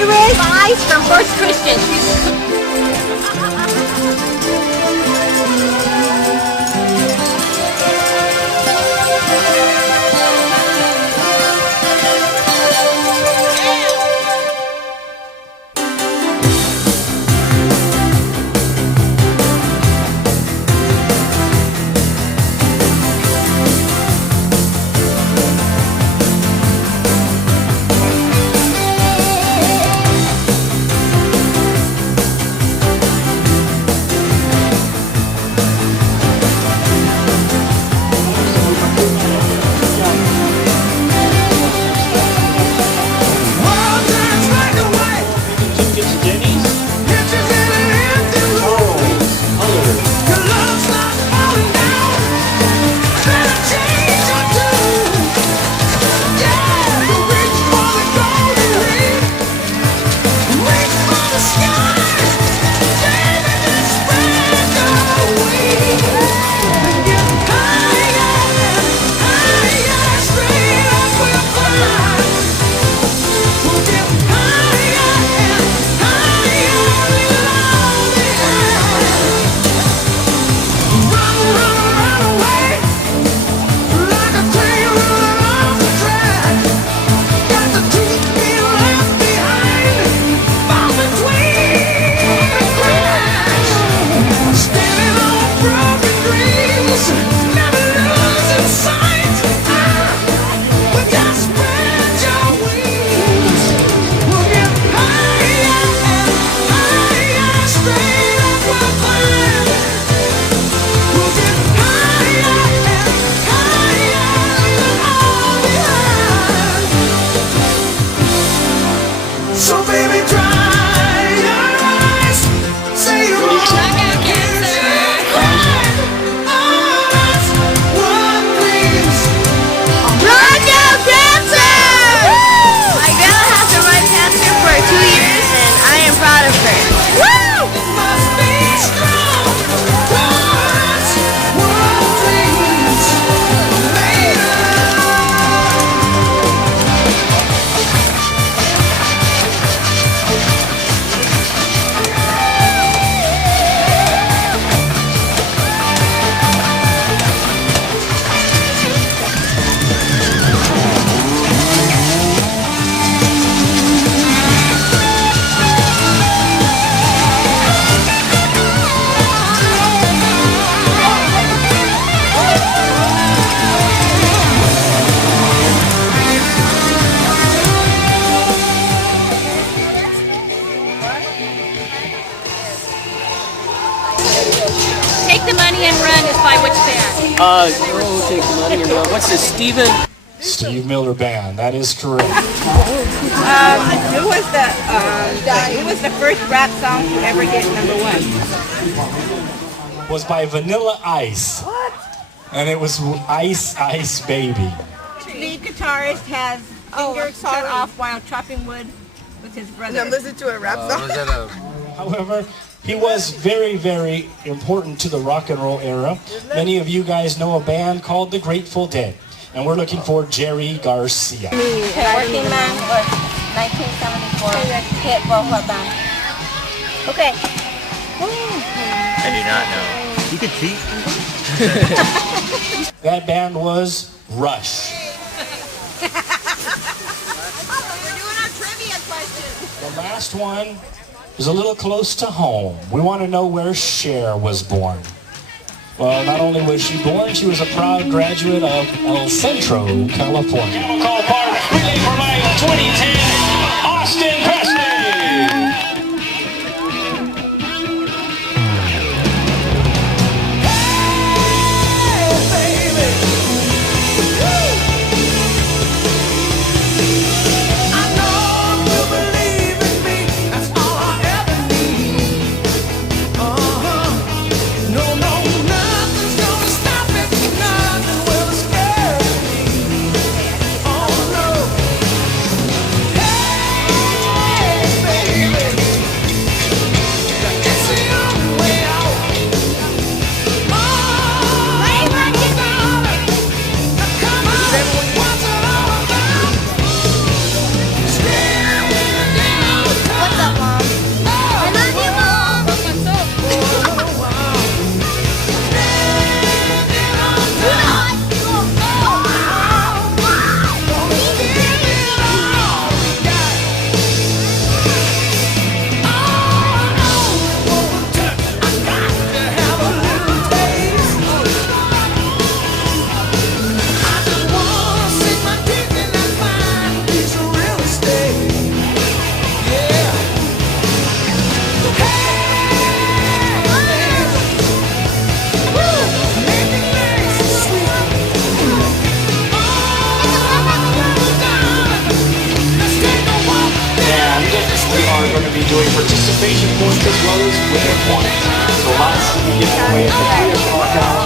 Iris. Ice from First Christian. Take the Money and Run is by which band? Take the Money and Run. What's this, Steven? Steve Miller Band, that is correct. Who was the first rap song to ever get #1? Was by Vanilla Ice. What? And it was Ice Ice Baby. Lead guitarist has finger cut off while chopping wood with his brother. Now listen to a rap song. However, he was very, very important to the rock and roll era. Many of you guys know a band called the Grateful Dead. And we're looking for Jerry Garcia. Working Man was 1974 hit both of them. Okay. I do not know. You could cheat. That band was Rush. We're doing our trivia questions. The last one is a little close to home. We want to know where Cher was born. Well, not only was she born, she was a proud graduate of El Centro, California. Call part relay for my 2010 Austin Presley. participation points as well as winner points. So lots to be given away at the 3 o'clock hour.